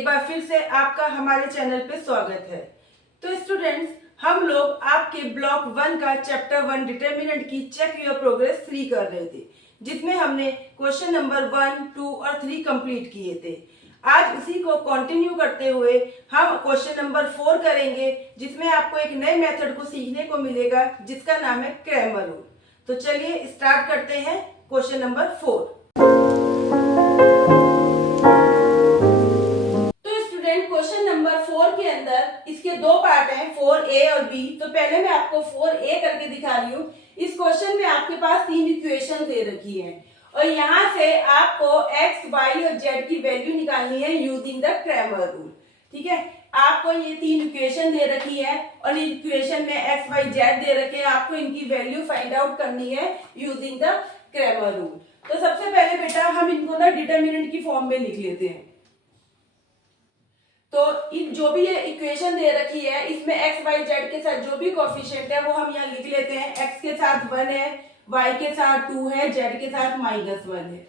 एक बार फिर से आपका हमारे चैनल पे स्वागत है। तो स्टूडेंट्स, हम लोग आपके ब्लॉक 1 का चैप्टर 1 डिटर्मिनेंट की चेक योर प्रोग्रेस 3 कर रहे थे, जिसमें हमने क्वेश्चन नंबर 1, 2 और 3 कंप्लीट किए थे। आज उसी को कंटिन्यू करते हुए हम क्वेश्चन नंबर 4 करेंगे, जिसमें आपको एक नए मेथड को सीखने को मिलेगा, जिसका नाम है क्रैमर रूल। तो चलिए स्टार्ट करते हैं क्वेश्चन नंबर 4। क्वेश्चन नंबर 4 के अंदर इसके दो पार्ट हैं, 4A और B। तो पहले मैं आपको 4A करके दिखा रही हूँ। इस क्वेश्चन में आपके पास 3 इक्वेशन दे रखी है और यहाँ से आपको x, y और z की वैल्यू निकालनी है यूजिंग द क्रैमर रूल। ठीक है, आपको ये 3 इक्वेशन दे रखी है और इक्वेशन में x, y, z दे रखे हैं। आपको इनकी वैल्यू फाइंड आउट करनी है यूजिंग द क्रैमर रूल। तो सबसे पहले बेटा हम इनको ना डिटर्मिनेंट की फॉर्म में लिख लेते हैं। तो इन जो भी ये इक्वेशन दे रखी है, इसमें x, y, z के साथ जो भी कोफिशिएंट है वो हम यहाँ लिख लेते हैं। x के साथ 1 है, y के साथ 2 है, z के साथ -1 है।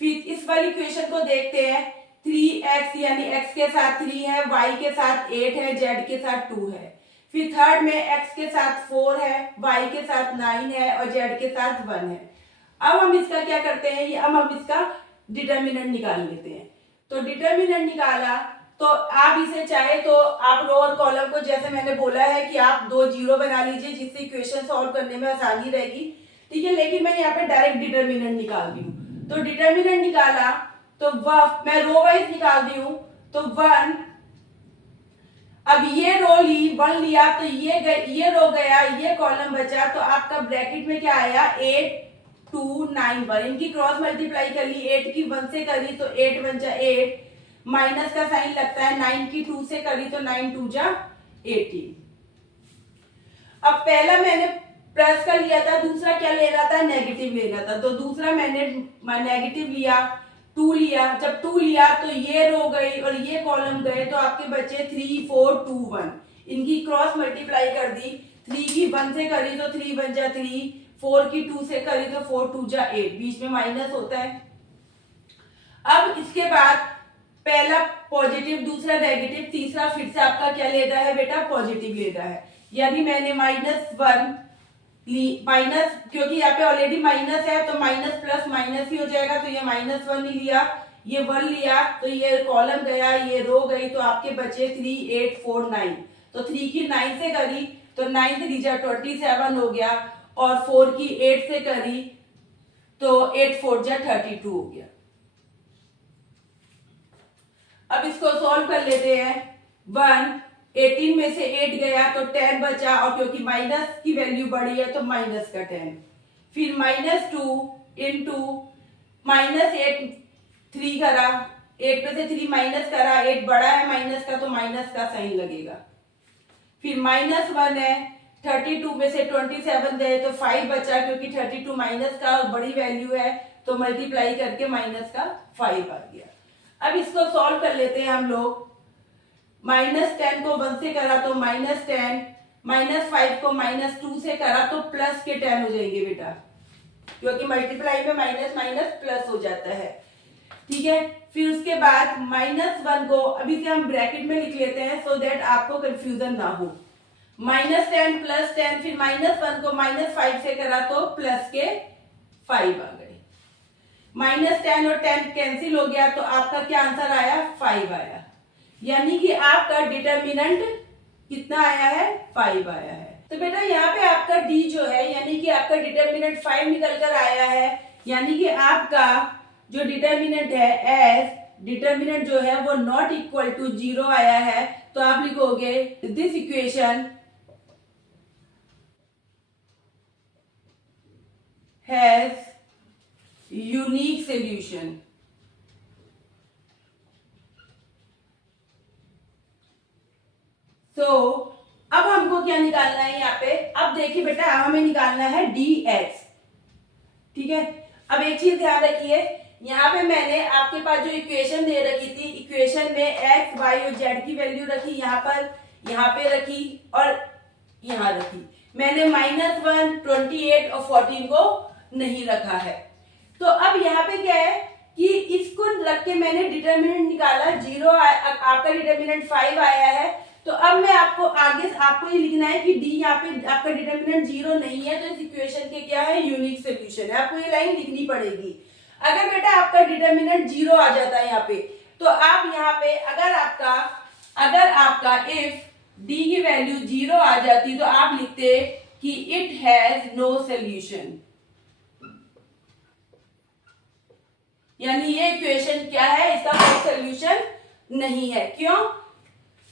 फिर इस वाली इक्वेशन को देखते हैं। 3x यानी x के साथ 3 है, y के साथ 8 है, z के साथ 2 है। फिर थर्ड में x के साथ 4 है, y के साथ 9 है और z के साथ 1 है। अब हम इसका क्या करते हैं, अब हम इसका डिटर्मिनेंट निकाल लेते हैं। तो डिटर्मिनेंट निकाला तो आप इसे चाहे तो आप रो और कॉलम को, जैसे मैंने बोला है कि आप 2 जीरो बना लीजिए, जिससे इक्वेशन सॉल्व करने में आसानी रहेगी। ठीक है, लेकिन मैं यहाँ पे डायरेक्ट डिटर्मिनेंट निकाल दी हूँ। तो डिटर्मिनेंट निकाला तो मैं रो वाइज निकाल दी हूँ। तो 1, अब ये रो ली, 1 लिया तो ये रो गया, ये कॉलम बचा। तो आपका ब्रैकेट में क्या आया, 8, 2, 9, 1। इनकी क्रॉस मल्टीप्लाई कर ली, 8 की 1 से करी तो 8 1 जा 8, माइनस का साइन लगता है। 9 की 2 से करी तो 9 2 जा 18। अब पहला मैंने प्लस का लिया था, दूसरा क्या ले रहा था, नेगेटिव लेना था। तो दूसरा मैंने नेगेटिव लिया, 2 लिया। जब 2 लिया तो ये रो गई और ये कॉलम गए, तो आपके बचे 3 4 2 1। इनकी क्रॉस मल्टीप्लाई कर दी। 3 की 1 से करी तो 3 1 जा 3, 4 की 2 से करी तो 4 2 जा 8, बीच में माइनस होता है। अब इसके बाद पहला पॉजिटिव, दूसरा नेगेटिव, तीसरा फिर से आपका क्या ले रहा है बेटा, पॉजिटिव ले रहा है। यानी मैंने -1 ली, माइनस, क्योंकि यहाँ पे ऑलरेडी माइनस है तो माइनस प्लस माइनस ही हो जाएगा। तो ये -1 ही लिया, ये 1 लिया तो ये कॉलम गया, ये रो गई। तो आपके बचे 3 8 4 9। तो 3 की 9 से करी तो 9 3 जा 27 हो गया और 4 की 8 से करी तो 8 4 जा 32 हो गया। अब इसको सॉल्व कर लेते हैं। 1, 18 में से 8 गया तो 10 बचा, और क्योंकि माइनस की वैल्यू बढ़ी है तो माइनस का 10। फिर -2 इंटू -8, 3 करा, 8 में से 3 माइनस करा, 8 बड़ा है माइनस का तो माइनस का साइन लगेगा। फिर -1 है, 32 में से 27 गए तो 5 बचा, क्योंकि 32 माइनस का और बड़ी वैल्यू है तो मल्टीप्लाई करके माइनस का 5 आ गया। अब इसको सॉल्व कर लेते हैं हम लोग। -10 को 1 से करा तो -10, -5 को -2 से करा तो प्लस के 10 हो जाएंगे बेटा, क्योंकि मल्टीप्लाई में माइनस माइनस प्लस हो जाता है। ठीक है, फिर उसके बाद -1 को अभी से हम ब्रैकेट में लिख लेते हैं, सो दैट आपको कंफ्यूजन ना हो। -10 + 10, फिर -1 को -5 से करा तो प्लस के 5 आ गए। -10 और 10 कैंसिल हो गया तो आपका क्या आंसर आया, 5 आया। यानी कि आपका डिटर्मिनेंट कितना आया है, 5 आया है। तो बेटा यहाँ पे आपका डी जो है, यानी कि आपका डिटर्मिनेंट 5 निकल कर आया है। यानी कि आपका जो डिटर्मिनेंट है, एस डिटर्मिनेंट जो है वो नॉट इक्वल टू 0 आया है। तो आप लिखोगे this equation has unique solution. तो अब हमको क्या निकालना है यहाँ पे, अब देखिए बेटा हमें निकालना है dx। ठीक है, अब एक चीज ध्यान रखिए, यहाँ पे मैंने आपके पास जो इक्वेशन दे रखी थी, इक्वेशन में x, y और z की वैल्यू रखी, यहाँ पे रखी और यहाँ रखी। मैंने -1, 28 और 14 को नहीं रखा है। तो अब यहाँ पे क्या है, कि इसको रख के मैंने डिटर्मिनेंट निकाला, 0 आपका डिटर्मिनेंट 5 आया है। तो अब मैं आपको आगे आपको ये लिखना है कि डी यहाँ पे आपका डिटर्मिनेंट 0 नहीं है, तो इस इक्वेशन के क्या है, यूनिक सोल्यूशन है। आपको ये लाइन लिखनी पड़ेगी। अगर बेटा आपका डिटर्मिनेंट 0 आ जाता है यहाँ पे, तो आप यहाँ पे अगर आपका इफ डी की वैल्यू 0 आ जाती तो आप लिखते कि इट हैज नो सोल्यूशन, यानी ये इक्वेशन क्या है, इसका कोई सोल्यूशन नहीं है। क्यों?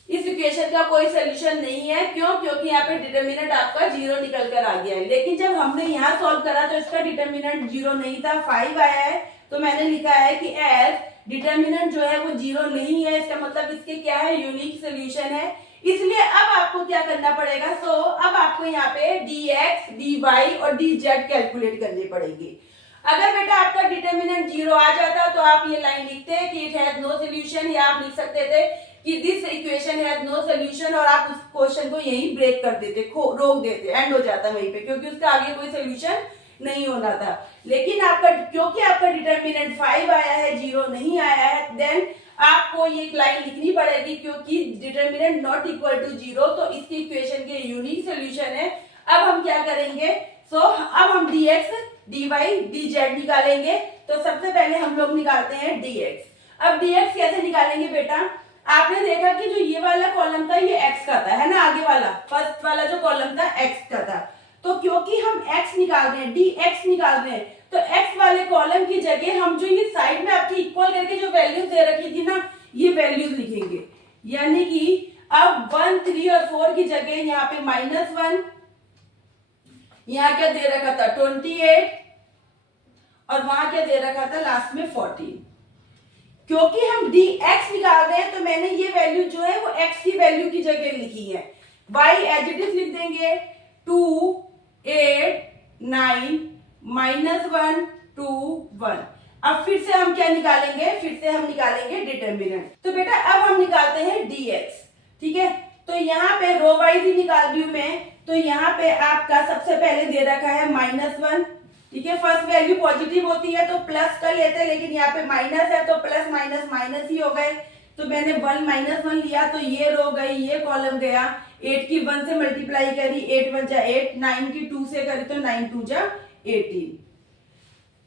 इस इक्वेशन का कोई सोल्यूशन नहीं है। क्यों? क्योंकि यहाँ पे डिटर्मिनेंट आपका 0 निकल कर आ गया है। लेकिन जब हमने यहाँ सॉल्व करा तो इसका डिटर्मिनेंट 0 नहीं था, 5 आया है। तो मैंने लिखा है कि एज डिटर्मिनेंट जो है वो 0 नहीं है, इसका मतलब इसके क्या है, यूनिक सोल्यूशन है। इसलिए अब आपको क्या करना पड़ेगा, अब आपको यहाँ पे dx, dy और dz कैलकुलेट करनी पड़ेगी। अगर बेटा आपका डिटर्मिनेंट 0 आ जाता तो आप ये लाइन लिखते कि इट हैज नो सोल्यूशन, या आप लिख सकते थे कि this equation has no solution, और आप उस क्वेश्चन को यहीं ब्रेक कर देते, रोक देते, एंड हो जाता वहीं पे, क्योंकि उसका आगे कोई सोल्यूशन नहीं होना था। लेकिन क्योंकि आपका डिटर्मिनेंट 5 आया है, 0 नहीं आया है, देन आपको ये लाइन लिखनी पड़ेगी, क्योंकि डिटर्मिनेंट नॉट इक्वल टू 0, तो इसकी इक्वेशन के यूनिक सोल्यूशन है। अब हम क्या करेंगे, अब हम dx, dy, dz निकालेंगे। तो सबसे पहले हम लोग निकालते हैं dx। अब dx कैसे निकालेंगे बेटा, आपने देखा कि जो ये वाला कॉलम था ये x का था, है ना, आगे वाला फर्स्ट वाला जो कॉलम था x का था। तो क्योंकि हम x निकाल रहे हैं, dx निकाल रहे हैं, तो x वाले कॉलम की जगह हम जो ये साइड में आपकी इक्वल करके जो वैल्यूज दे रखी थी ना, ये वैल्यूज लिखेंगे। यानी कि अब 1, 3 और 4 की जगह यहाँ पे -1, यहाँ क्या दे रखा था 28, और वहां क्या दे रखा था लास्ट में 14। क्योंकि हम dx निकाल रहे हैं तो मैंने ये वैल्यू जो है वो x की वैल्यू की जगह लिखी है। y एज इट इज लिख देंगे, 2, 8, 9, -1, 2, 1। अब फिर से हम क्या निकालेंगे, फिर से हम निकालेंगे डिटर्मिनेंट। तो बेटा अब हम निकालते हैं dx, ठीक है। तो यहाँ पे रो वाइज ही निकाल रही हूं मैं। तो यहाँ पे आपका सबसे पहले दे रखा है -1, ठीक है। फर्स्ट वैल्यू पॉजिटिव होती है तो प्लस कर लेते हैं, लेकिन यहाँ पे माइनस है तो प्लस माइनस माइनस ही हो गए। तो मैंने 1 -1 लिया, तो ये रो गई, ये कॉलम गया। 8 की 1 से मल्टीप्लाई करी, 8 1 जा 8, 9 की 2 से करी तो 9 2 जा 18।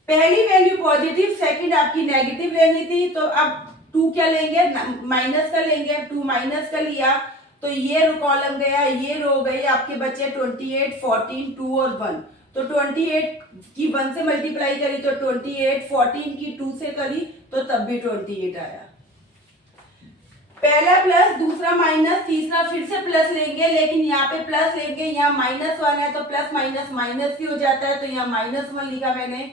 पहली वैल्यू पॉजिटिव, सेकंड आपकी नेगेटिव लेनी थी, तो अब 2 क्या लेंगे, माइनस का लेंगे। 2 माइनस का लिया तो ये कॉलम गया, ये रो गई, आपके बचे 28, 14, 2 और 1। तो 28 की 1 से मल्टीप्लाई करी तो 28, 14 की 2 से करी तो तब भी 28 आया। पहला प्लस, दूसरा माइनस, तीसरा फिर से प्लस लेंगे, लेकिन यहाँ पे प्लस लेंगे, यहाँ -1 है तो प्लस माइनस माइनस भी हो जाता है, तो यहाँ -1 लिखा मैंने।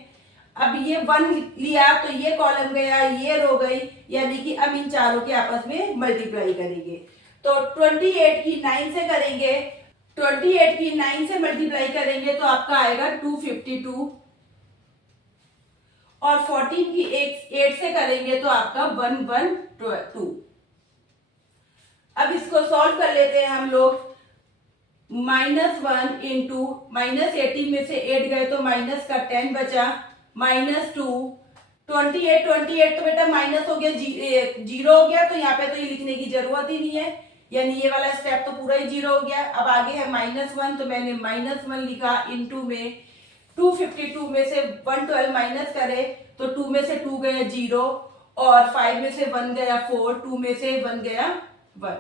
अब ये 1 लिया तो ये कॉलम गया, ये रो गई, यानी कि अब इन चारों के आपस में मल्टीप्लाई करेंगे। तो 28 की 9 से करेंगे, 28 की 9 से मल्टीप्लाई करेंगे तो आपका आएगा 252, और 14 की 8 से करेंगे तो आपका 112। अब इसको सॉल्व कर लेते हैं हम लोग। -1 इंटू -18 में से 8 गए तो माइनस का 10 बचा, -2, 28 तो बेटा माइनस हो गया, 0 हो गया, तो यहाँ पे तो ये लिखने की जरूरत ही नहीं है, यानी ये वाला स्टेप तो पूरा ही 0 हो गया। अब आगे है -1, तो मैंने -1 लिखा, इनटू में 252 में से 112 माइनस करे तो 2 में से 2 गया 0, और 5 में से 1 गया 4, 2 में से 1 गया 1।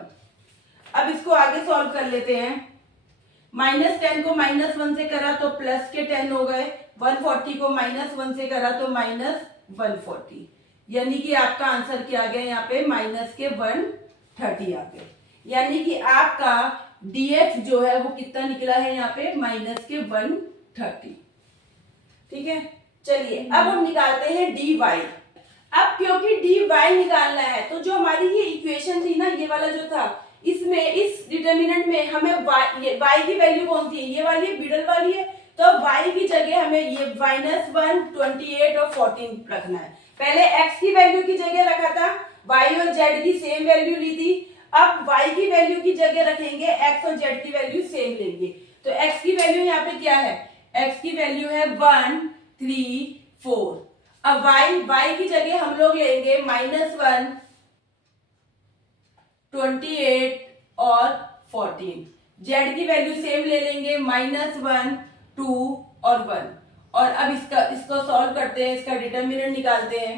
अब इसको आगे सॉल्व कर लेते हैं। -10 को -1 से करा तो प्लस के 10 हो गए, 140 को -1 से करा तो -140, यानी कि आपका आंसर क्या आ गया, यहाँ पे माइनस के 130 आ गए। यानी कि आपका dx जो है वो कितना निकला है, यहाँ पे माइनस के 130, ठीक है। चलिए अब हम निकालते हैं dy। अब क्योंकि dy निकालना है तो जो हमारी ये इक्वेशन थी ना, ये वाला जो था, इसमें इस डिटर्मिनेंट में हमें y की वैल्यू कौन सी है, ये वाली मिडल वाली है, तो y की जगह हमें ये -1, 28 और 14 रखना है। पहले x की वैल्यू की जगह रखा था, y और z की सेम वैल्यू ली थी। अब y की वैल्यू की जगह रखेंगे, x और z की वैल्यू सेम लेंगे। तो x की वैल्यू यहाँ पे क्या है, x की वैल्यू है 1, 3, 4। अब y की जगह हम लोग लेंगे -1, 28 और 14। z की वैल्यू सेम ले लेंगे, -1, 2 और 1। और अब इसको सॉल्व करते हैं, इसका डिटर्मिनेंट निकालते हैं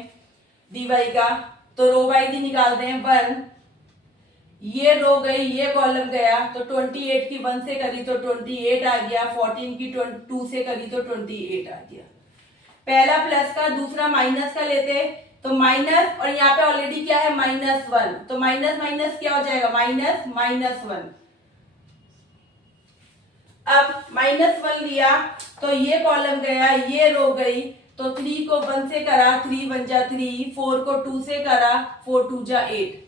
dy का। तो रो y की निकालते हैं 1, ये रो गई, ये कॉलम गया, तो 28 की 1 से करी तो 28 आ गया, 14 की 2 से करी तो 28 आ गया। पहला प्लस का, दूसरा माइनस का लेते, तो माइनस, और यहाँ पे ऑलरेडी क्या है -1, तो माइनस माइनस क्या हो जाएगा, -1। अब -1 लिया तो ये कॉलम गया, ये रो गई, तो 3 को 1 से करा, 3 1 जा 3, 4 को 2 से करा, 4 2 जा 8।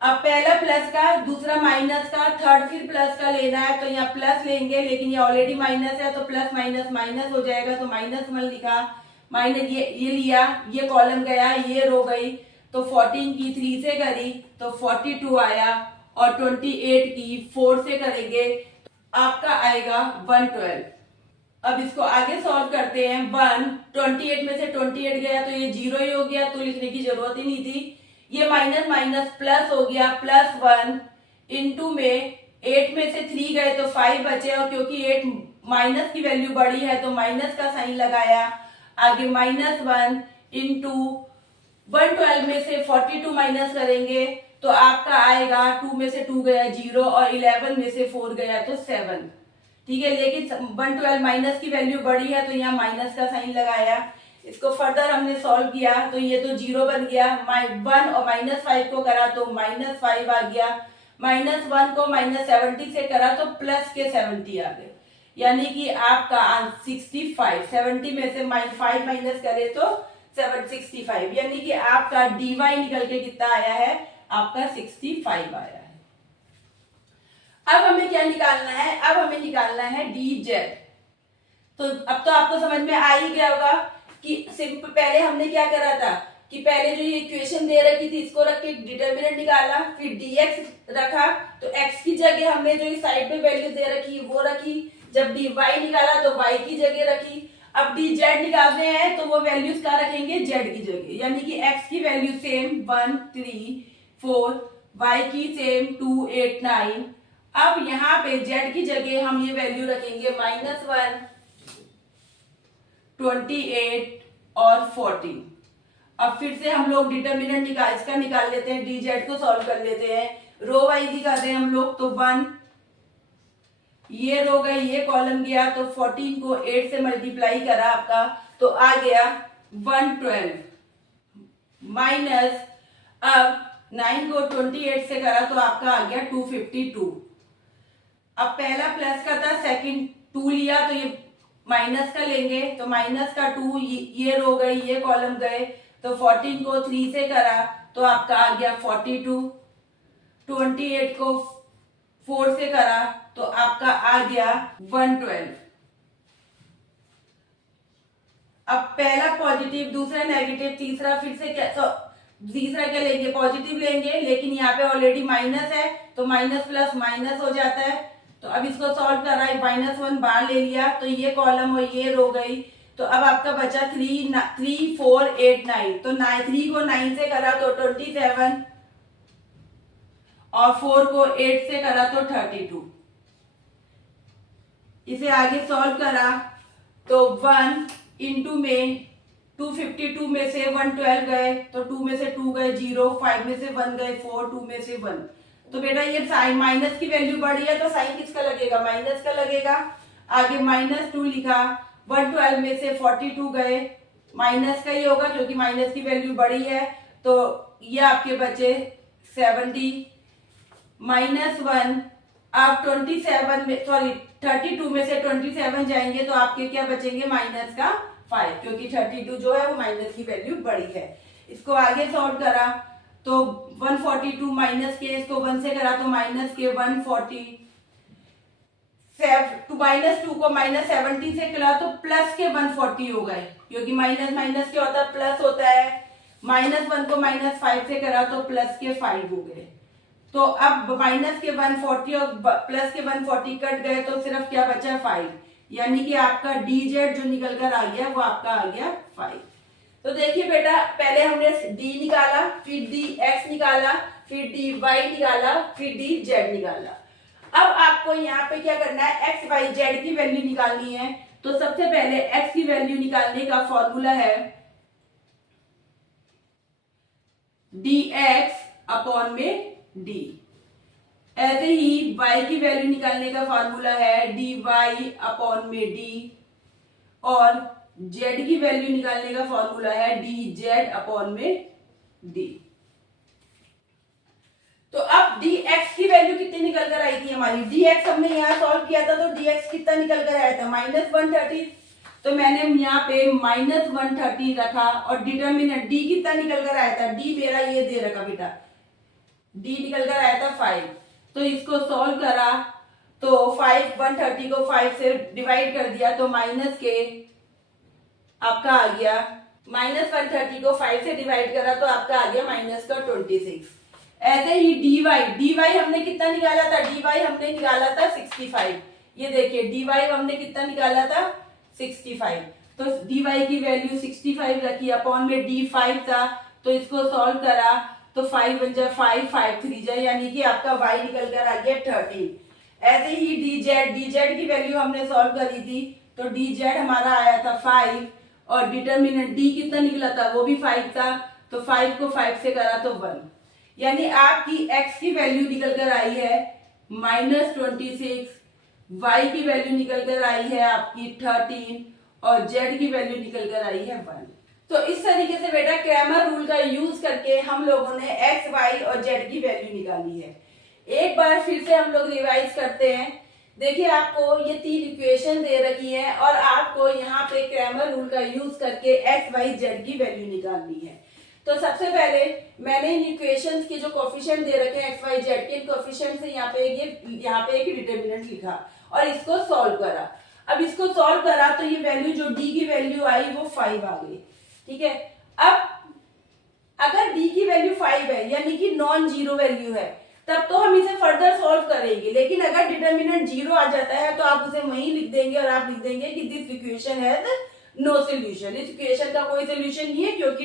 अब पहला प्लस का, दूसरा माइनस का, थर्ड फिर प्लस का लेना है, तो यहाँ प्लस लेंगे, लेकिन ये ऑलरेडी माइनस है, तो प्लस माइनस माइनस हो जाएगा, तो -1 लिखा, माइनस ये लिया, ये कॉलम गया, ये रो गई, तो 14 की 3 से करी तो 42 आया, और 28 की 4 से करेंगे आपका आएगा 112। अब इसको आगे सॉल्व करते हैं। 28 में से 28 गया तो ये 0 ही हो गया, तो लिखने की जरूरत ही नहीं थी। ये माइनस माइनस प्लस हो गया, +1 इंटू में 8 में से 3 गए तो 5 बचे, और क्योंकि 8 माइनस की वैल्यू बड़ी है तो माइनस का साइन लगाया। आगे -1 इंटू 112 में से 42 माइनस करेंगे तो आपका आएगा, 2 में से 2 गया 0, और 11 में से 4 गया तो 7। ठीक है, लेकिन 112 माइनस की वैल्यू बड़ी है तो यहाँ माइनस का साइन लगाया। इसको फर्दर हमने सॉल्व किया तो ये तो 0 बन गया, 1 और -5 को करा तो -5 आ गया, -1 को -70 से करा तो प्लस के 70 आ गए, यानी कि आपका 65, 70 में से 5 माइनस करे तो 65, यानी कि आपका dy निकल के कितना आया है, आपका 65 आया है। अब हमें क्या निकालना है, अब हमें निकालना है dz। तो अब तो आपको समझ में आ ही गया होगा कि सिंपल पहले हमने क्या करा था कि पहले जो ये इक्वेशन दे रखी थी इसको रख के डिटर्मिनेंट निकाला, फिर dx रखा, तो x की जगह हमने जो इस साइड पे वैल्यू दे रखी वो रखी, जब dy निकाला तो y की जगह रखी। अब dz निकालते हैं तो वो वैल्यूज क्या रखेंगे, z की जगह, यानी कि x की वैल्यू सेम 1 3 4, y की सेम 2 8 9। अब यहाँ पे z की जगह हम ये वैल्यू रखेंगे -1 28 और 14। अब फिर से हम लोग डिटर्मिनेंट इसका निकाल लेते हैं, dz को सॉल्व कर लेते हैं। रो वाइज दिखाते हैं हम लोग, तो 1, ये रो गई, ये कॉलम गया, तो 14 को 8 से मल्टीप्लाई करा आपका, तो आ गया 112 माइनस, अब 9 को 28 से करा तो आपका आ गया 252। अब पहला प्लस का था, सेकंड 2 लिया तो ये माइनस का लेंगे, तो माइनस का 2, ये रो गई, ये कॉलम गए, तो 14 को 3 से करा तो आपका आ गया 42, 28 को 4 से करा तो आपका आ गया 112। अब पहला पॉजिटिव, दूसरा नेगेटिव, तीसरा फिर से क्या, तीसरा क्या लेंगे, पॉजिटिव लेंगे, लेकिन यहाँ पे ऑलरेडी माइनस है तो माइनस प्लस माइनस हो जाता है। तो अब इसको सॉल्व करा, -1 बाहर ले लिया, तो ये कॉलम और ये रो गई, तो अब आपका बचा 3 4 8 9, तो 3 को 9 से करा तो 27, और 4 को 8 से करा तो 32। इसे आगे सॉल्व करा तो 1 इंटू में 252 में से 112 गए, तो 2 में से 2 गए 0, 5 में से 1 गए 4, 2 में से 1। तो बेटा ये साइन माइनस की वैल्यू बढ़ी है तो साइन किसका लगेगा, माइनस का लगेगा। आगे -2 लिखा, 112 में से 42 गए, माइनस का ही होगा क्योंकि माइनस की वैल्यू बढ़ी है, तो ये आपके बचे 70 -1। आप 27 में, सॉरी 32 में से 27 जाएंगे तो आपके क्या बचेंगे, माइनस का 5, क्योंकि 32 जो है वो माइनस की वैल्यू बड़ी है। इसको आगे सॉल्व करा तो 142 माइनस के, इसको 1 से करा तो माइनस के 140, -2 को -70 से करा तो प्लस के 140 हो गए, क्योंकि माइनस माइनस क्या होता है, प्लस होता है। -1 को -5 से करा तो प्लस के 5 हो गए। तो अब माइनस के 140 और प्लस के 140 कट गए तो सिर्फ क्या बचा, 5, यानी कि आपका dz जो निकल कर आ गया वो आपका आ गया 5। तो देखिए बेटा, पहले हमने डी निकाला, फिर डी एक्स निकाला, फिर डी वाई निकाला, फिर डी जेड निकाला। अब आपको यहाँ पे क्या करना है, एक्स वाई जेड की वैल्यू निकालनी है। तो सबसे पहले एक्स की वैल्यू निकालने का फॉर्मूला है डी एक्स अपॉन में डी। ऐसे ही y की वैल्यू निकालने का फॉर्मूला है डी वाई अपॉन में डी, और z की वैल्यू निकालने का फॉर्मूला है डी जेड अपॉन में डी। तो अब dx की वैल्यू कितनी निकल कर आई थी हमारी, dx हमने यहाँ सॉल्व किया था, तो dx कितना निकल कर आया था, -130। तो मैंने यहाँ पे -130 रखा, और डिटर्मिनेंट d कितना निकल कर आया था, d मेरा ये दे रखा बेटा, d निकल कर आया था 5। तो इसको सॉल्व करा तो 130 को 5 से डिवाइड कर दिया, तो माइनस के आपका आ गया, -130 को 5 से डिवाइड करा तो आपका आ गया माइनस का 26। ऐसे ही dy हमने कितना निकाला था, dy हमने निकाला था 65। ये देखिए dy हमने कितना निकाला था 65। तो dy की वैल्यू 65 रखी, अपॉन में d5 था, तो इसको सॉल्व करा तो 5 बन जाए 5, 5 3 जाए, यानी कि आपका y निकल कर आ गया 13। ऐसे ही dz की वैल्यू हमने सॉल्व करी थी, तो dz हमारा आया था 5, और डिटर्मिनेंट d कितना निकला था, वो भी 5 था, तो 5 को 5 से करा तो 1, यानी आपकी x की वैल्यू निकल कर आई है -26, y की वैल्यू निकल कर आई है आपकी 13, और z की वैल्यू निकल कर आई है 1। तो इस तरीके से बेटा क्रैमर रूल का यूज करके हम लोगों ने x, y और z की वैल्यू निकाली है। एक बार फिर से हम लोग रिवाइज करते हैं। देखिए, आपको ये 3 इक्वेशन दे रखी है, और आपको यहाँ पे क्रैमर रूल का यूज करके x, y, z की वैल्यू निकालनी है। तो सबसे पहले मैंने इन इक्वेशंस के जो कोफिशिएंट दे रखे हैं x, y, z के, इन कोफिशिएंट से यहाँ पे एक डिटर्मिनेंट लिखा और इसको सॉल्व करा। अब इसको सॉल्व करा तो ये वैल्यू जो d की वैल्यू आई वो 5 आ गई। ठीक है, अब अगर d की वैल्यू 5 है, यानी कि नॉन जीरो वैल्यू है, तब तो हम इसे फर्दर सॉल्व करेंगे। लेकिन अगर डिटर्मिनेंट 0 आ जाता है तो आप उसे वहीं लिख देंगे, और आप लिख देंगे कि this equation has no solution. इस इक्वेशन का कोई सोल्यूशन नहीं है, क्योंकि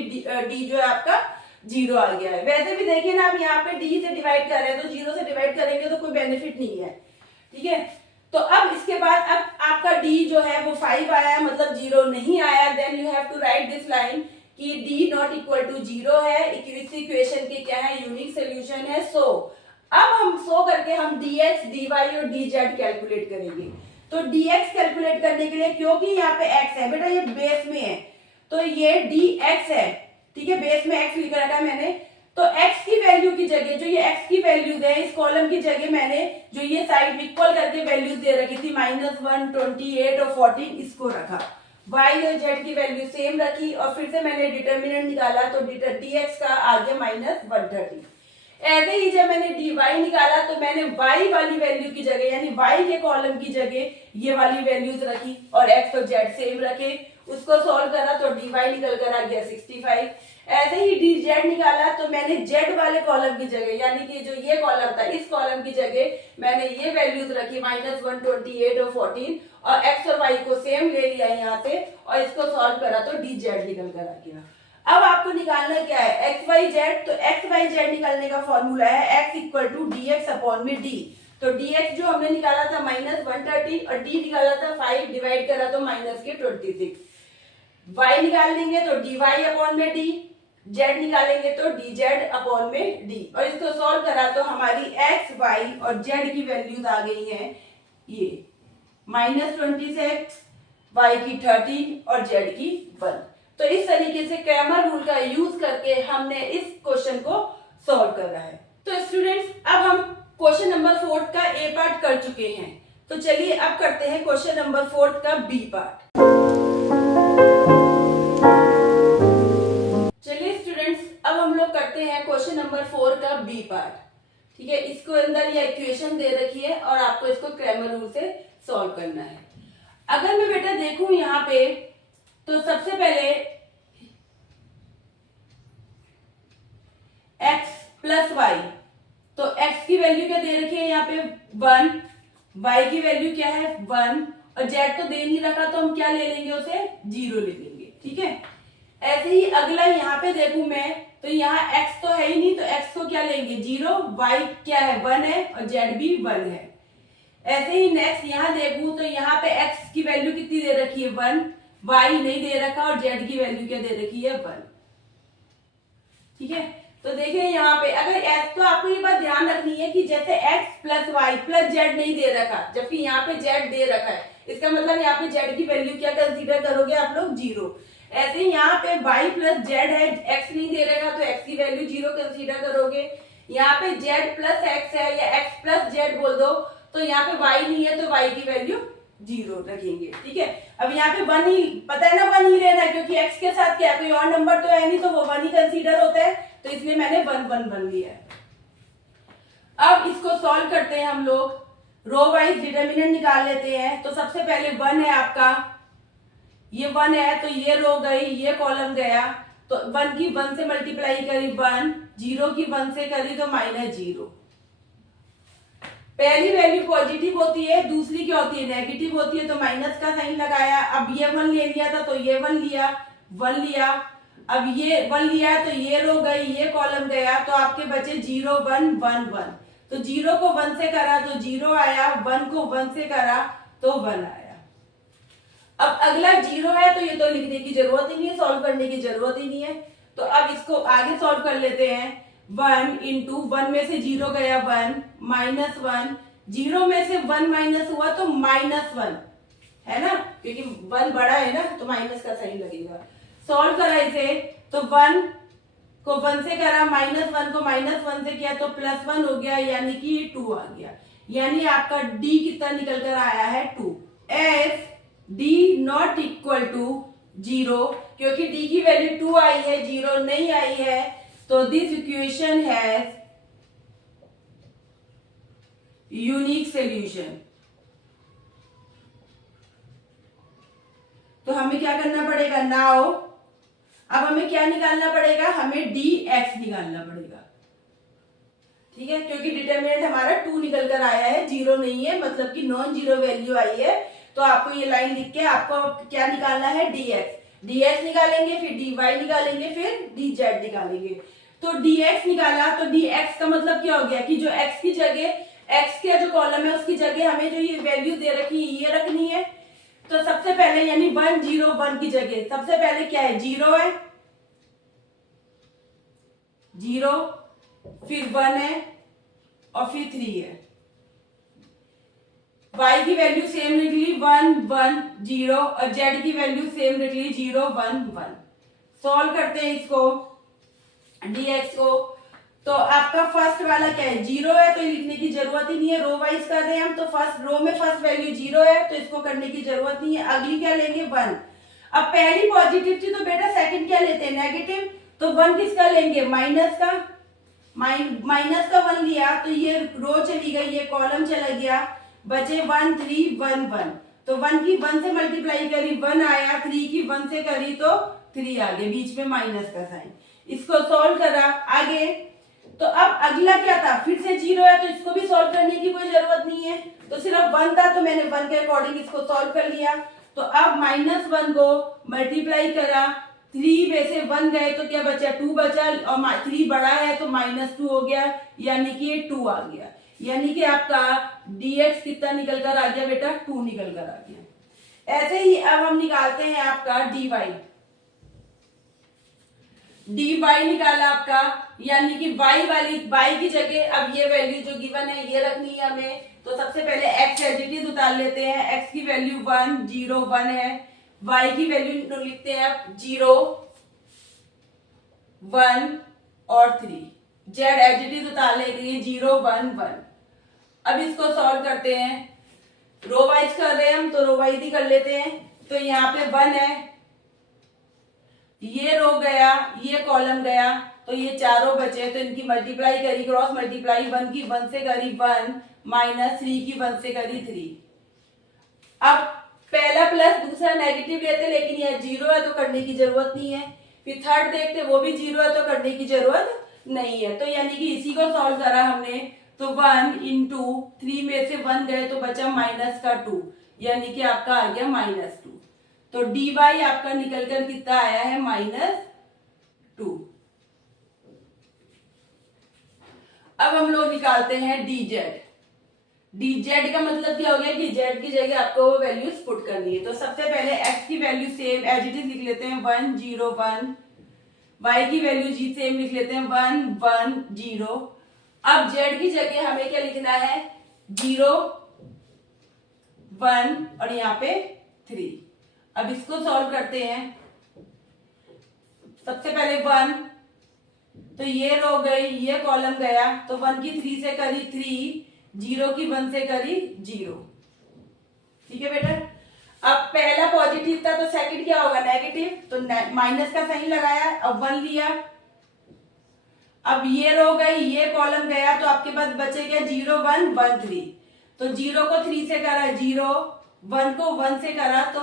d जो है आपका 0 आ गया है। वैसे भी देखिए ना, आप यहाँ पे d से डिवाइड कर रहे हैं, तो 0 से डिवाइड करेंगे तो कोई बेनिफिट नहीं है। ठीक है, तो अब इसके बाद अब आपका d जो है वो 5 आया है, मतलब 0 नहीं आया, then you have to write this line कि d नॉट इक्वल टू 0 है। इस इक्वेशन के क्या है, यूनिक सोल्यूशन है। सो अब हम करके हम dx, dy और dz कैलकुलेट करेंगे। तो dx कैलकुलेट करने के लिए, क्योंकि यहाँ पे x है बेटा, ये बेस में है, तो ये dx है। ठीक है, बेस में x लिख रखा है मैंने, तो x की वैल्यू की जगह, जो ये x की वैल्यूज है, इस कॉलम की जगह मैंने जो ये साइड इक्वल करके वैल्यूज दे रखी थी -1, 28 और 14, इसको रखा। y और z की वैल्यू सेम रखी, और फिर से मैंने डिटर्मिनेंट निकाला, तो dx का आ गया -130। ऐसे ही जब मैंने dy निकाला तो मैंने y वाली वैल्यू की जगह, यानी y के कॉलम की जगह ये वाली वैल्यूज रखी, और x और z सेम रखे। उसको सॉल्व करा तो dy निकल कर आ गया 65। ऐसे ही dz निकाला तो मैंने z वाले कॉलम की जगह, यानी कि जो ये कॉलम था, इस कॉलम की जगह मैंने ये वैल्यूज रखी -128 और 14, और x और y को सेम ले लिया यहाँ से, और इसको सॉल्व करा तो dz निकल कर आ गया। अब आपको निकालना क्या है, एक्स वाई जेड। तो एक्स वाई जेड निकालने का फॉर्मूला है x equal to d x upon में डी। तो dx जो हमने निकाला था -130, और d निकाला था 5, डिवाइड करा तो माइनस के 26। y निकाल लेंगे तो dy अपॉन में d, z निकालेंगे तो dz अपॉन में d, और इसको सॉल्व करा तो हमारी x, y और z की वैल्यूज आ गई हैं ये -26, y की 13 और z की 1। तो इस तरीके से क्रैमर रूल का यूज करके हमने इस क्वेश्चन को सॉल्व करा है। तो स्टूडेंट्स, अब हम क्वेश्चन नंबर 4 का ए पार्ट कर चुके हैं, तो चलिए अब करते हैं क्वेश्चन नंबर 4 का बी पार्ट। चलिए स्टूडेंट्स, अब हम लोग करते हैं क्वेश्चन नंबर 4 का बी पार्ट। ठीक है, इसको अंदर ये इक्वेशन दे रखी है, और आपको इसको क्रैमर रूल से सॉल्व करना है। अगर मैं बेटा देखूं यहाँ पे, तो सबसे पहले x प्लस वाई, तो x की वैल्यू क्या दे रखी है यहाँ पे 1, y की वैल्यू क्या है 1, और z तो दे नहीं रखा, तो हम क्या ले लेंगे, उसे 0 ले लेंगे। ठीक है, ऐसे ही अगला यहाँ पे देखूं मैं तो यहाँ x तो है ही नहीं, तो x को क्या लेंगे 0, y क्या है 1 है और z भी 1 है। ऐसे ही नेक्स्ट यहाँ देखूं तो यहाँ पे x की वैल्यू कितनी दे रखी है 1, y नहीं दे रखा और z की वैल्यू क्या दे रखी है 1। ठीक है, तो देखिए यहाँ पे अगर x, तो आपको ये बात ध्यान रखनी है कि जैसे x plus y plus z नहीं दे रखा, जबकि यहाँ पे z दे रखा है, इसका मतलब यहाँ पे z की वैल्यू क्या कंसीडर करोगे आप लोग 0। ऐसे ही यहाँ पे y प्लस जेड है, x नहीं दे रखा तो x की वैल्यू 0 कंसीडर करोगे। यहाँ पे z प्लस x है या x प्लस z बोल दो तो यहाँ पे y नहीं है तो y की वैल्यू 0 रखेंगे। ठीक है, अब यहाँ पे 1 ही पता है ना, 1 ही लेना है क्योंकि x के साथ क्या कोई और नंबर तो है नहीं, तो वो 1 ही कंसीडर होता है, तो इसलिए मैंने 1 1 1 लिया है। अब इसको सॉल्व करते हैं हम लोग, रो वाइज डिटर्मिनेंट निकाल लेते हैं। तो सबसे पहले 1 है आपका, ये 1 है तो ये रो गई, ये कॉलम गया, तो 1 की 1 से मल्टीप्लाई करी 1, 0 की 1 से करी तो -0। पहली वैल्यू पॉजिटिव होती है, दूसरी क्या होती है नेगेटिव होती है, तो माइनस का साइन लगाया। अब ये 1 ले लिया था तो ये 1 लिया, 1 लिया, अब ये 1 लिया तो ये रो गई, ये कॉलम गया, तो आपके बचे 0 1 1 1। तो 0 को 1 से करा तो 0 आया, 1 को 1 से करा तो 1 आया। अब अगला 0 है तो ये तो लिखने की जरूरत ही नहीं है, सॉल्व करने की जरूरत ही नहीं है। तो अब इसको आगे सॉल्व कर लेते हैं। 1 इंटू 1 में से 0 गया 1, -1, 0 में से 1 माइनस हुआ तो -1 है ना, क्योंकि 1 बड़ा है ना तो माइनस का साइन लगेगा। सॉल्व करा इसे तो 1 को 1 से करा, -1 को -1 से किया तो +1 हो गया, यानी कि ये 2 आ गया। यानी आपका D कितना निकल कर आया है 2। As D not equal to 0, क्योंकि D की वैल्यू 2 आई है, 0 नहीं आई है, तो this equation has unique solution. तो हमें क्या करना पड़ेगा नाउ, अब हमें क्या निकालना पड़ेगा, हमें dx निकालना पड़ेगा। ठीक है, क्योंकि डिटरमिनेंट हमारा 2 निकल कर आया है, 0 नहीं है, मतलब कि नॉन जीरो वैल्यू आई है। तो आपको ये लाइन लिख के आपको क्या निकालना है dx निकालेंगे, फिर dy निकालेंगे, फिर dz निकालेंगे। तो dx निकाला तो dx का मतलब क्या हो गया कि जो x की जगह, x के जो कॉलम है उसकी जगह हमें जो ये वैल्यू दे रखी है ये रखनी है। तो सबसे पहले यानी 1 0 1 की जगह सबसे पहले क्या है 0 है, 0, फिर 1 है और फिर 3 है। y की वैल्यू सेम निकली 1 1 0 और z की वैल्यू सेम निकली 0 1 1। सॉल्व करते हैं इसको dx को। तो आपका फर्स्ट वाला क्या है 0 है, तो लिखने की जरूरत ही नहीं है, रो वाइज कर रहे हैं हम, तो फर्स्ट रो में फर्स्ट वैल्यू 0 है तो इसको करने की जरूरत नहीं है। अगली क्या लेंगे 1। अब पहली पॉजिटिव थी तो बेटा सेकंड क्या लेते हैं नेगेटिव, तो 1 किसका लेंगे माइनस का, माइनस का 1 लिया तो ये रो चली गई, ये कॉलम चला गया, बचे 1 3 1 1। तो 1 की 1 से मल्टीप्लाई करी 1 आया, 3 की 1 से करी तो 3 आ गया, बीच में माइनस का साइन। इसको सॉल्व करा आगे, तो अब अगला क्या था फिर से 0 है तो इसको भी सॉल्व करने की कोई जरूरत नहीं है, तो सिर्फ 1 था तो मैंने 1 के अकॉर्डिंग इसको सॉल्व कर लिया। तो अब -1 को मल्टीप्लाई करा, 3 में से 1 गए तो क्या बचा 2 बचा, और 3 बड़ा है तो -2 हो गया, यानी कि ये 2 आ गया। यानी कि आपका dx कितना निकल कर आ गया बेटा 2 निकल कर आ गया। ऐसे ही अब हम निकालते हैं आपका dy निकाला आपका, यानी कि y की जगह अब ये वैल्यू जो गिवन है ये रखनी है हमें। तो सबसे पहले x एज इट इज उतार लेते हैं, x की वैल्यू 1 0 1 है, y की वैल्यू लिखते हैं आप 0 1 और 3, z एज इट इज उतार लेते हैं 0 1 1। अब इसको सॉल्व करते हैं, रो वाइज कर रहे हैं हम तो रो वाइज ही कर लेते हैं। तो यहाँ पे 1 है, ये रो गया, ये कॉलम गया, तो ये चारों बचे, तो इनकी मल्टीप्लाई करी, क्रॉस मल्टीप्लाई, 1 की 1 से करी 1 -3 की 1 से करी 3। अब पहला प्लस दूसरा नेगेटिव लेते, लेकिन यह 0 है तो करने की जरूरत नहीं है। फिर थर्ड देखते, वो भी 0 है तो करने की जरूरत नहीं है। तो यानी कि इसी को सॉल्व करा हमने, तो 1 इंटू 3 में से 1 गए तो बचा -2, यानी कि आपका आ गया -2। तो dy आपका निकल कर कितना आया है 2। अब हम लोग निकालते हैं dz। dz का मतलब क्या हो गया कि z की जगह आपको वो वैल्यूज पुट करनी है। तो सबसे पहले x की value same as it is लिख लेते हैं 1 0 1, y की वैल्यू जी सेम लिख लेते हैं 1 1 0। अब z की जगह हमें क्या लिखना है 0 1 और यहाँ पे 3। अब इसको सॉल्व करते हैं। सबसे पहले 1, तो ये रो गई, ये कॉलम गया, तो 1 की 3 से करी 3, 0 की 1 से करी 0। ठीक है बेटा। अब पहला पॉजिटिव था तो सेकंड क्या होगा नेगेटिव, तो माइनस का साइन लगाया, अब 1 लिया। अब ये रो गई, ये कॉलम गया, तो आपके पास बचेगा 0 1 1 3। तो 0 को 3 से करा 0, 1 को 1 से करा तो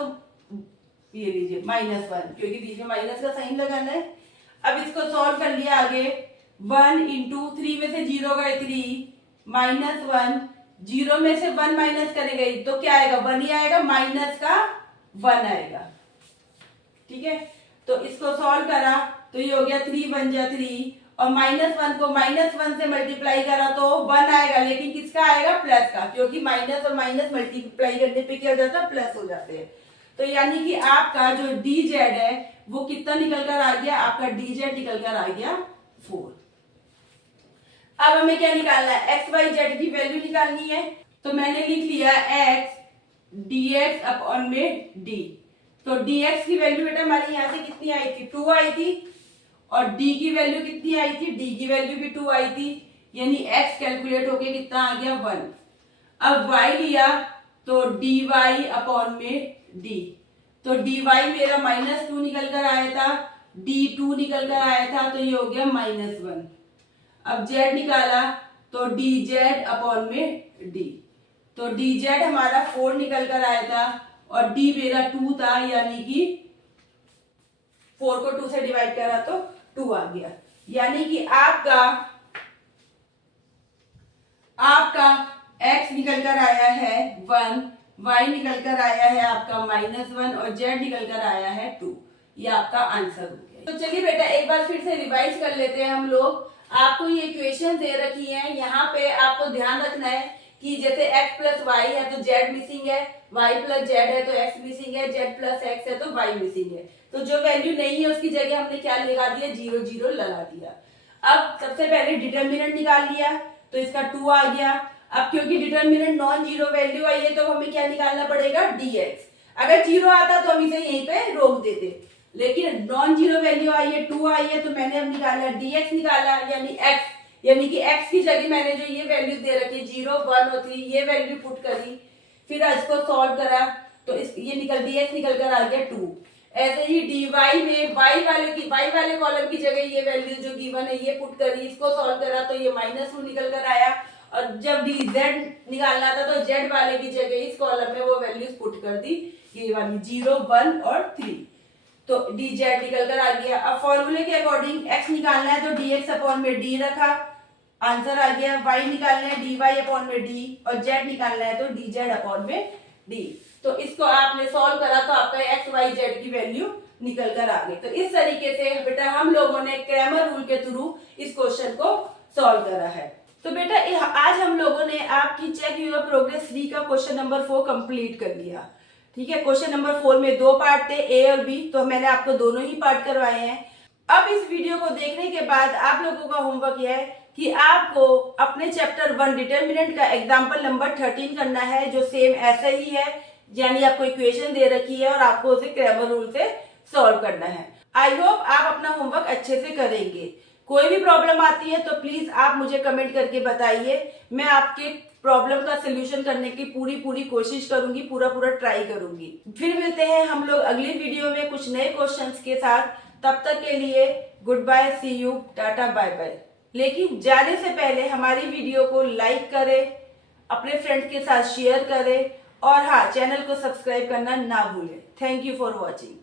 ये लीजिए -1, क्योंकि बीच में माइनस का साइन लगाना है। अब इसको सॉल्व कर लिया आगे, 1 इंटू 3 में से 0 गए 3, -1, 0 में से 1 माइनस करेंगे तो क्या आएगा 1 ही आएगा, माइनस का 1 आएगा। ठीक है, तो इसको सॉल्व करा तो ये हो गया 3 1 जा 3, और -1 को -1 से मल्टीप्लाई करा तो 1 आएगा, लेकिन किसका आएगा प्लस का, क्योंकि माइनस और माइनस मल्टीप्लाई करने पे क्या हो जाता है प्लस हो जाते हैं। तो यानी कि आपका जो dz है वो कितना निकल कर आ गया, आपका dz निकल कर आ गया 4। अब हमें क्या निकालना है, x y z की वैल्यू निकालनी है। तो मैंने लिख लिया x dx अपॉन में d। तो dx की वैल्यू बेटा हमारी यहाँ से कितनी आई थी 2 आई थी, और d की वैल्यू कितनी आई थी, d की वैल्यू भी 2 आई थी, यानी x कैलकुलेट होके कितना आ गया 1। अब y लिया तो dy अपॉन में d, तो dy मेरा -2 निकल कर आया था, d2 निकल कर आया था, तो ये हो गया -1। अब z निकाला तो dz अपॉन में d, तो dz हमारा 4 निकल कर आया था, और d मेरा 2 था, यानी कि 4 को 2 से डिवाइड करा तो 2 आ गया। यानी कि आपका x निकल कर आया है 1, y निकल कर आया है आपका -1, और z निकल कर आया है 2। ये आपका आंसर हो गया। तो चलिए बेटा एक बार फिर से रिवाइज कर लेते हैं हम लोग। आपको ये इक्वेशन दे रखी है, यहाँ पे आपको ध्यान रखना है कि जैसे x प्लस वाई है तो z मिसिंग है, y प्लस z है तो x मिसिंग है, z प्लस x है तो y मिसिंग है। तो जो वैल्यू नहीं है उसकी जगह हमने क्या लगा दिया 0 0 लगा दिया। अब सबसे पहले डिटर्मिनेंट निकाल लिया तो इसका 2 आ गया। अब क्योंकि डिटर्मिनेंट नॉन जीरो वैल्यू आई है तो हमें क्या निकालना पड़ेगा dx। अगर 0 आता तो हम इसे यहीं पे रोक देते, लेकिन नॉन जीरो वैल्यू आई है 2 आई है, तो मैंने अब निकाला dx निकाला, यानी कि x की जगह मैंने जो ये वैल्यू दे रखी 0 1 और 3 ये वैल्यू पुट करी, फिर इसको सॉल्व करा तो ये dx निकल कर आ गया 2। ऐसे ही dy में y वाले कॉलम की जगह ये वैल्यू जो गिवन है ये पुट करी, इसको सॉल्व करा तो ये -2 निकल कर आया, और जब dz निकालना था तो z वाले की जगह इस कॉलम में वो वैल्यूज पुट कर दी, ये वाली 0 1 और 3, तो dz निकल कर आ गया। अब फॉर्मूले के अकॉर्डिंग x निकालना है तो dx अपॉन में d रखा, आंसर आ गया। y निकालना है dy अपॉन में d, और z निकालना है तो dz अपॉन में d। तो इसको आपने सॉल्व करा तो आपका x y z की वैल्यू निकल कर आ गई। तो इस तरीके से बेटा हम लोगों ने क्रैमर रूल के थ्रू इस क्वेश्चन को सॉल्व करा है। तो बेटा आज हम लोगों ने आपकी चेक योर प्रोग्रेस 3 का क्वेश्चन नंबर 4 कंप्लीट कर लिया। ठीक है, क्वेश्चन नंबर 4 में 2 पार्ट थे, ए और बी, तो मैंने आपको दोनों ही पार्ट करवाए हैं। अब इस वीडियो को देखने के बाद आप लोगों का होमवर्क यह है कि आपको अपने चैप्टर 1 डिटर्मिनेंट का एग्जाम्पल नंबर 13 करना है, जो सेम ऐसा ही है, यानी आपको इक्वेशन दे रखी है और आपको उसे क्रैमर रूल से सॉल्व करना है। आई होप आप अपना होमवर्क अच्छे से करेंगे। कोई भी प्रॉब्लम आती है तो प्लीज आप मुझे कमेंट करके बताइए, मैं आपके प्रॉब्लम का सोल्यूशन करने की पूरी कोशिश करूंगी, पूरा ट्राई करूंगी। फिर मिलते हैं हम लोग अगली वीडियो में कुछ नए क्वेश्चंस के साथ। तब तक के लिए good bye, see you, tata, bye bye. लेकिन जाने से पहले हमारी वीडियो को लाइक करें, अपने फ्रेंड के साथ शेयर करें, और हाँ, चैनल को सब्सक्राइब करना ना भूलें। Thank you for watching.